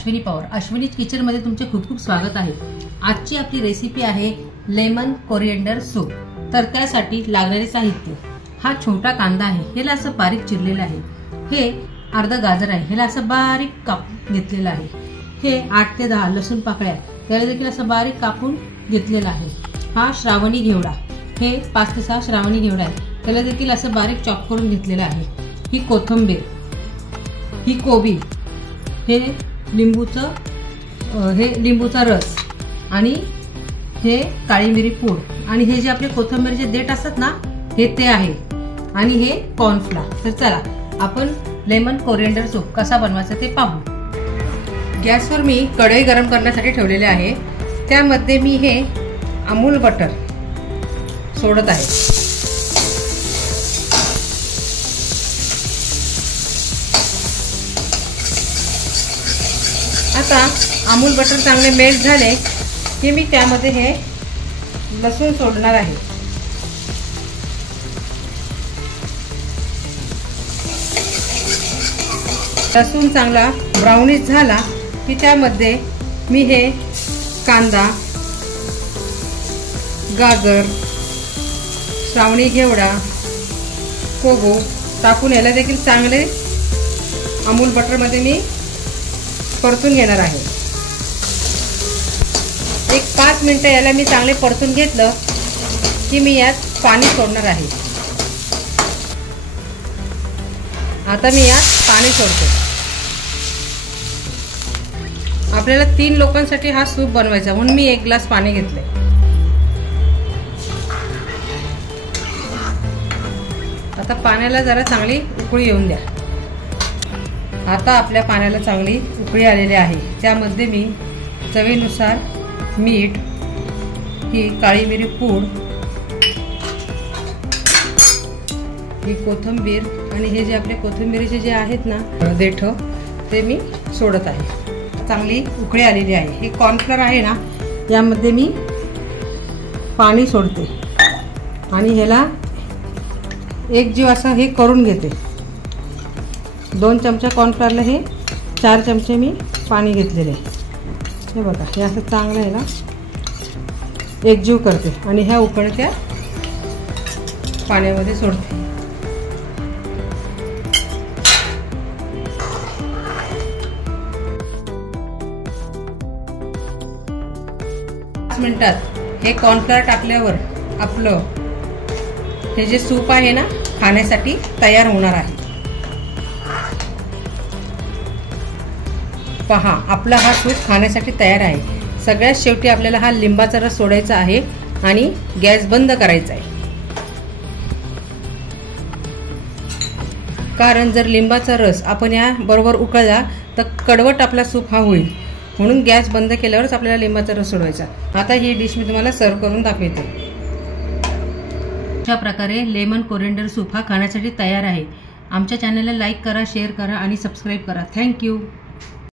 Ashwini Pawar, अश्विनीज kitchen मध्ये तुमचे खूप खूप स्वागत आहे। आजची आपली रेसिपी आहे लेमन कोरिएंडर सूप। तर त्यासाठी लागणारे साहित्य, हा छोटा कांदा आहे, ह्याला असं बारीक चिरलेला आहे। हे अर्धा गाजर आहे, ह्याला असं बारीक कापून घेतलेला आहे। हे 8 ते 10 लसूण पाकळ्या, त्याला देखील असं बारीक कापून घेतलेला आहे। हा श्रावणी घेवडा, हे 5 ते 6 श्रावणी घेवडा आहे, त्याला देखील असं बारीक चॉप करून घेतलेला आहे। ही कोथिंबीर, ही कोबी, हे लिंबूचा रस आणि हे काळी मिरी पूड आणि हे जे आपले कोथिंबीरचे देठ असतात ना, हे ते आहे आणि हे कॉर्नफ्लोअर। तर चला आपण लेमन कोरिएंडर सूप कसा बनवायचा ते पाहू। गॅसवर मी कढई गरम करण्यासाठी ठेवलेले आहे। त्यामध्ये मी हे अमूल बटर सोडत आहे। आता अमूल बटर चांगले मेल्ट झाले की मी त्यामध्ये हे लसूण सोडणार आहे। लसूण चांगला ब्राउनिश झाला की त्यामध्ये मी हे कांदा, गाजर, श्रावणी घेवडा, कोबो टाकून याला देखील चांगले अमूल बटर मध्ये मी परतून घेणार आहे। एक 5 मिनिटं याला मी चांगले परतून घेतलं की मी यात पाणी सोडणार आहे। आता मी यात पाणी सोडते। आपल्याला 3 लोकांसाठी हा सूप बनवायचा, म्हणून मी 1 ग्लास पाणी घेतले। आता पाण्याला जरा चांगली उकळी येऊन द्या। आता आपल्या पाण्याला चांगली उकळी आलेली आहे। त्यामध्ये मी चवीनुसार मीठ, ही काळी मिरी पूड, ही कोथिंबीर आणि हे जे आपले कोथिंबीरचे जे आहेत ना देठ, ते मी सोडत आहे। चांगली उकळी आलेली आहे। हे कॉर्नफ्लोअर आहे ना, यामध्ये मी पाणी सोडते आणि ह्याला एक जीव असं हे करून घेते। 2 चमचा कॉर्नफ्लोअरला हे 4 चमचे मी पाणी घेतलेले। हे बघा, हे असं चांगलं आहे ना एकजीव करते आणि ह्या उकळत्या पाण्यामध्ये सोडते। 5 मिनिटात हे कॉर्नफ्लोअर टाकल्यावर आपलं हे जे सूप आहे ना खाण्यासाठी तयार होणार आहे। पहा, आपला हा सूप खाण्यासाठी तयार आहे। सगळ्यात शेवटी आपल्याला हा लिंबाचा रस सोडायचा आहे आणि गॅस बंद करायचा आहे। कारण जर लिंबाचा रस आपण या बरोबर उकळला तर कडवट आपला सूप हा होईल, म्हणून गॅस बंद केल्यावरच आपल्याला लिंबाचा रस सोडवायचा। आता ही डिश मी तुम्हाला सर्व करून दाखवते। अशा प्रकारे लेमन कोरिएंडर सूप हा खाण्यासाठी तयार आहे। आमच्या चॅनलला लाईक करा, शेअर करा आणि सबस्क्राईब करा। थँक्यू।